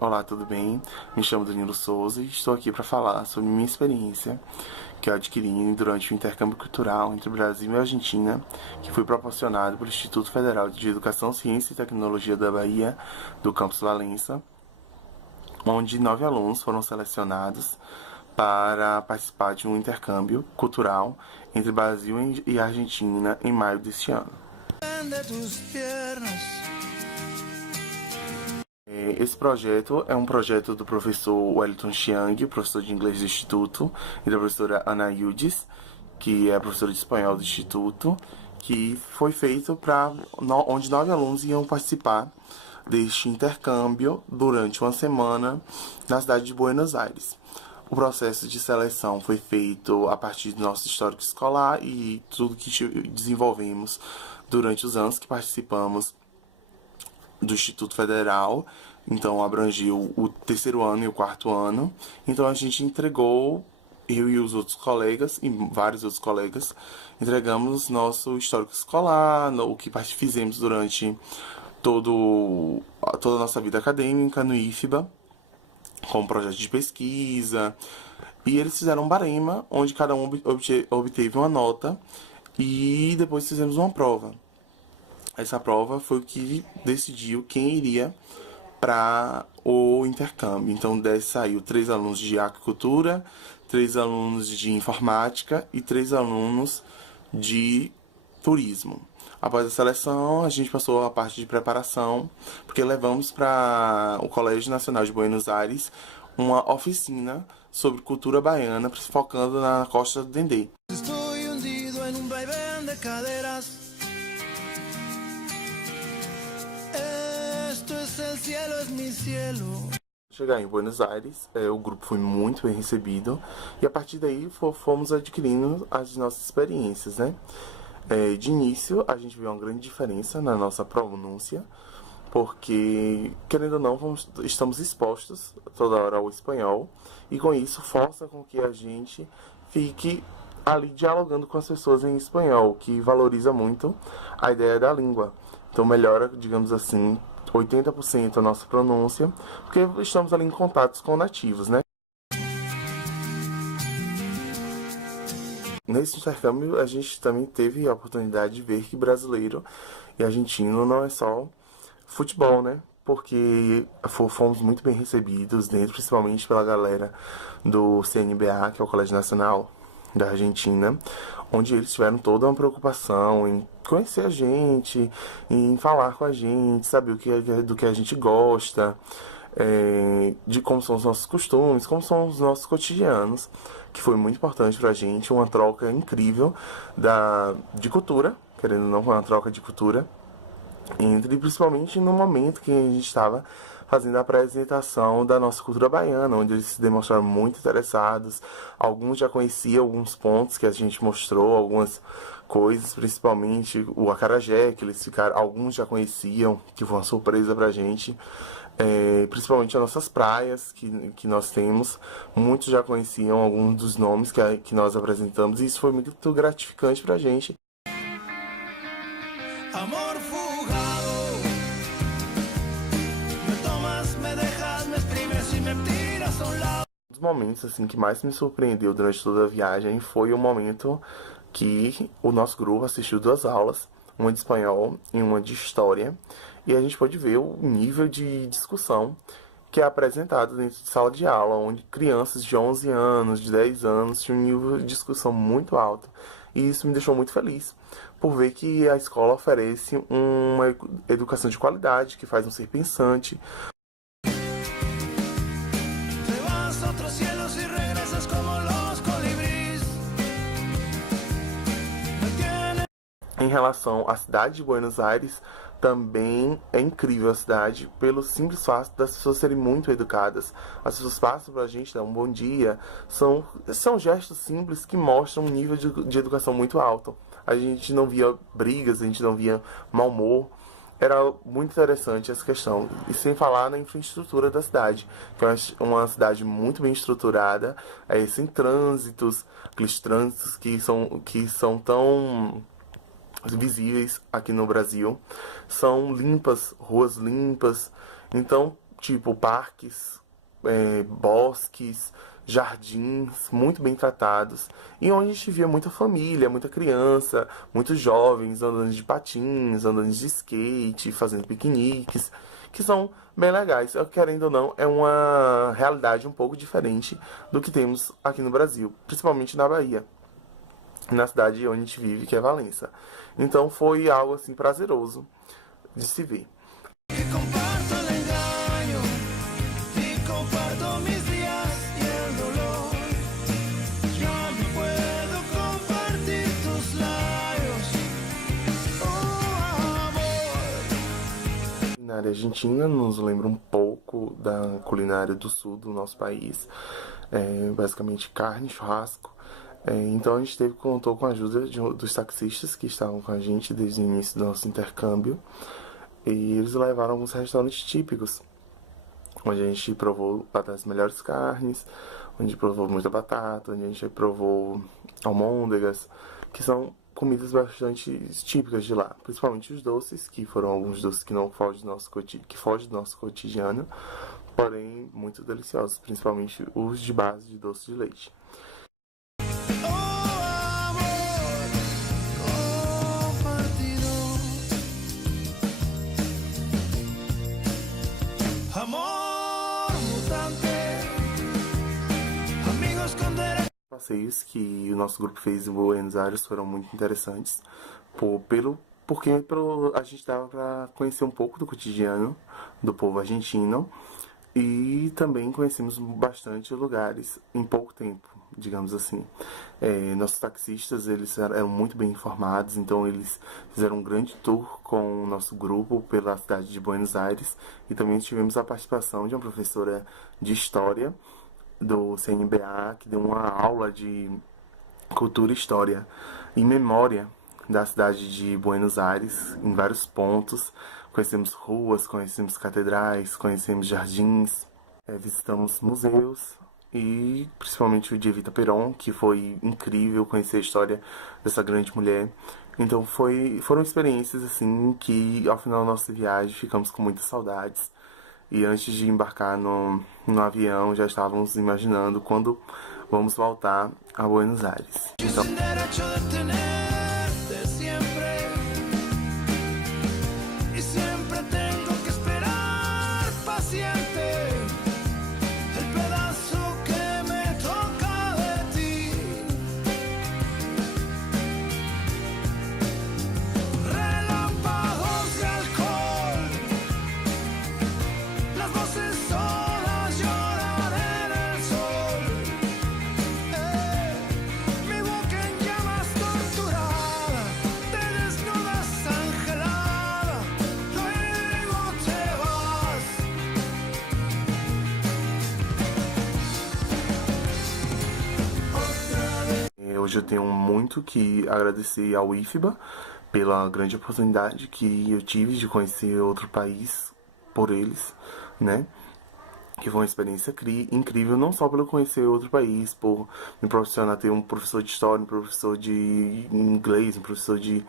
Olá, tudo bem? Me chamo Danilo Souza e estou aqui para falar sobre minha experiência que eu adquiri durante o intercâmbio cultural entre o Brasil e a Argentina, que foi proporcionado pelo Instituto Federal de Educação, Ciência e Tecnologia da Bahia, do campus Valença, onde 9 alunos foram selecionados para participar de um intercâmbio cultural entre Brasil e Argentina em maio deste ano. Esse projeto é um projeto do professor Wellington Chiang, professor de inglês do Instituto, e da professora Ana Yudes, que é professora de espanhol do Instituto, que foi feito onde 9 alunos iam participar deste intercâmbio durante uma semana na cidade de Buenos Aires. O processo de seleção foi feito a partir do nosso histórico escolar e tudo que desenvolvemos durante os anos que participamos do Instituto Federal, então abrangiu o terceiro ano e o quarto ano. Então a gente entregou, eu e os outros colegas, e vários outros colegas, entregamos nosso histórico escolar, o que fizemos durante toda a nossa vida acadêmica no IFBA, com projeto de pesquisa. E eles fizeram um barema, onde cada um obteve uma nota, e depois fizemos uma prova. Essa prova foi o que decidiu quem iria para o intercâmbio. Então, saiu 3 alunos de aquicultura, 3 alunos de informática e 3 alunos de turismo. Após a seleção, a gente passou a parte de preparação, porque levamos para o Colégio Nacional de Buenos Aires uma oficina sobre cultura baiana, focando na Costa do Dendê. Estou hundido em vaivén de caderas. Chegar em Buenos Aires, o grupo foi muito bem recebido e a partir daí fomos adquirindo as nossas experiências, né? De início, a gente viu uma grande diferença na nossa pronúncia, porque, querendo ou não, estamos expostos toda hora ao espanhol e com isso força com que a gente fique ali dialogando com as pessoas em espanhol, que valoriza muito a ideia da língua. Então melhora, digamos assim, 80% a nossa pronúncia, porque estamos ali em contatos com nativos, né? Nesse intercâmbio, a gente também teve a oportunidade de ver que brasileiro e argentino não é só futebol, né? Porque fomos muito bem recebidos dentro, principalmente pela galera do CNBA, que é o Colégio Nacional da Argentina, onde eles tiveram toda uma preocupação em conhecer a gente, em falar com a gente, saber do que a gente gosta, de como são os nossos costumes, como são os nossos cotidianos, que foi muito importante pra gente, uma troca incrível de cultura, querendo ou não, uma troca de cultura, principalmente no momento que a gente estava fazendo a apresentação da nossa cultura baiana, onde eles se demonstraram muito interessados. Alguns já conheciam alguns pontos que a gente mostrou, algumas coisas, principalmente o acarajé, que alguns já conheciam, que foi uma surpresa pra gente. Principalmente as nossas praias que nós temos, muitos já conheciam alguns dos nomes que nós apresentamos, e isso foi muito gratificante pra gente. Amor fugado, me tomas, me dejas, me exprimes e me tiras a um lado. Um dos momentos assim que mais me surpreendeu durante toda a viagem foi o momento que o nosso grupo assistiu 2 aulas, uma de espanhol e uma de história, e a gente pôde ver o nível de discussão que é apresentado dentro de sala de aula, onde crianças de 11 anos, de 10 anos, tinham um nível de discussão muito alto. E isso me deixou muito feliz, por ver que a escola oferece uma educação de qualidade, que faz um ser pensante. Em relação à cidade de Buenos Aires, também é incrível a cidade, pelo simples fato das pessoas serem muito educadas. As pessoas passam pra gente, dão um bom dia. São gestos simples que mostram um nível de educação muito alto. A gente não via brigas, a gente não via mau humor. Era muito interessante essa questão. E sem falar na infraestrutura da cidade, que é uma cidade muito bem estruturada, sem trânsitos, aqueles trânsitos que são tão visíveis aqui no Brasil, são limpas, ruas limpas. Então tipo parques, bosques, jardins muito bem tratados, e onde a gente via muita família, muita criança, muitos jovens andando de patins, andando de skate, fazendo piqueniques, que são bem legais. Querendo ou não, é uma realidade um pouco diferente do que temos aqui no Brasil, principalmente na Bahia, na cidade onde a gente vive, que é Valença. Então foi algo assim prazeroso de se ver. A culinária argentina nos lembra um pouco da culinária do sul do nosso país, basicamente carne, churrasco. Então a gente contou com a ajuda dos taxistas que estavam com a gente desde o início do nosso intercâmbio, e eles levaram alguns restaurantes típicos, onde a gente provou das melhores carnes, onde a gente provou muita batata, onde a gente provou almôndegas, que são comidas bastante típicas de lá, principalmente os doces, que foram alguns doces que não fogem do nosso cotidiano, porém muito deliciosos, principalmente os de base de doce de leite. Passeios que o nosso grupo fez em Buenos Aires foram muito interessantes, porque a gente dava para conhecer um pouco do cotidiano do povo argentino, e também conhecemos bastante lugares em pouco tempo, digamos assim. Nossos taxistas, eles eram muito bem informados, então eles fizeram um grande tour com o nosso grupo pela cidade de Buenos Aires, e também tivemos a participação de uma professora de História do CNBA, que deu uma aula de cultura e história e memória da cidade de Buenos Aires, em vários pontos. Conhecemos ruas, conhecemos catedrais, conhecemos jardins, visitamos museus, e principalmente o de Evita Peron, que foi incrível conhecer a história dessa grande mulher. Então foram experiências assim que ao final da nossa viagem ficamos com muitas saudades. E antes de embarcar no avião, já estávamos imaginando quando vamos voltar a Buenos Aires. Então, hoje eu tenho muito que agradecer ao IFBA pela grande oportunidade que eu tive de conhecer outro país por eles, né? Que foi uma experiência incrível, não só pelo conhecer outro país, por me proporcionar ter um professor de história, um professor de inglês, um professor de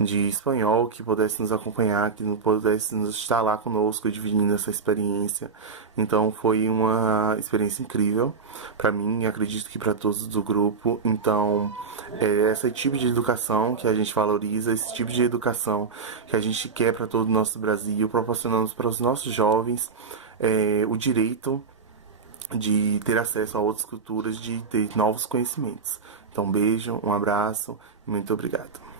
espanhol que pudesse nos acompanhar, que pudesse nos estar lá conosco, dividindo essa experiência. Então foi uma experiência incrível para mim, e acredito que para todos do grupo. Então esse tipo de educação que a gente valoriza, esse tipo de educação que a gente quer para todo o nosso Brasil, proporcionando para os nossos jovens o direito de ter acesso a outras culturas, de ter novos conhecimentos. Então, um beijo, um abraço e muito obrigado.